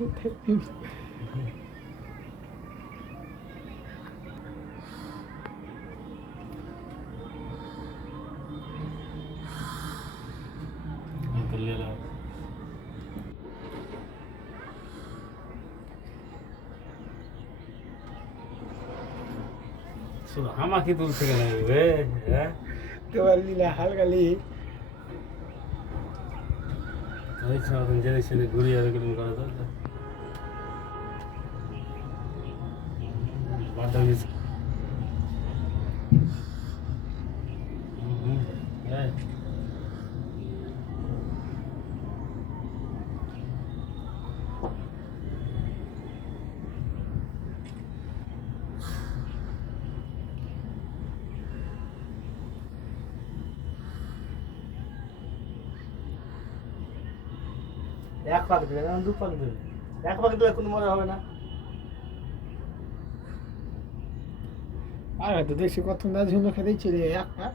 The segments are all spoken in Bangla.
আমাকে তুলছে কেন হ্যাঁ তোমার লীলা হালকালি জেনে ঘুরিয়ে করা তো বাদাম এক পাক দেবে না দু পাক দেবে এক পাক দিলে কোনো মজা হবে না আর হয়তো দেখছি কত না ঝুমো খেতেই চলে এক পাক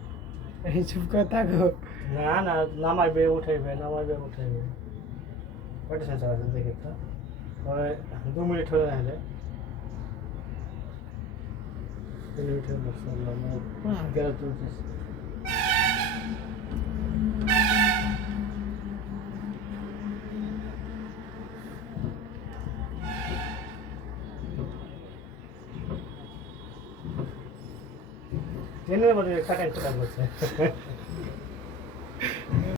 এই চুপ করে থাকো না না নামাইবে উঠাইবে কয়টা সেন্সার আছে দেখে তো পরে 2 মিনিট হয়ে গেলে 3 মিনিট হয়ে গেল চলছে জেনে বলে কাটাই করছে